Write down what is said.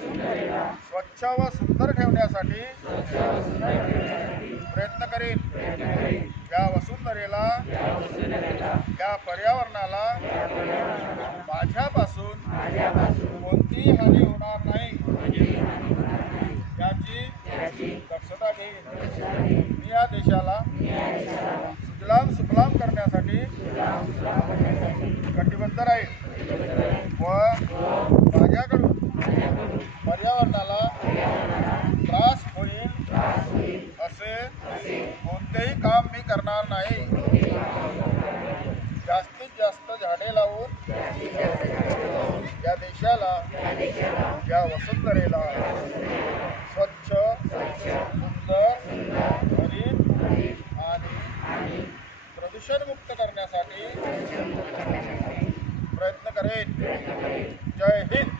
स्वच्छ व सुंदर ठेवण्यासाठी प्रयत्न करेन। या वसुंधरेला, या पर्यावरणाला माझ्यापासून कोणतीही हानी होणार नाही याची दक्षता घेईन। मी या देशाला सुजलाम सुफलाम करण्यासाठी कटिबद्ध राहील व माझ्याकडून पर्यावरणाला त्रास होईल असे कोणतेही काम मी करणार नाही। जास्तीत जास्त झाडे लावून या देशाला, या वसुंधरेला स्वच्छ, सुंदर, हरित आणि प्रदूषणमुक्त करण्यासाठी प्रयत्न करेन। जय हिंद।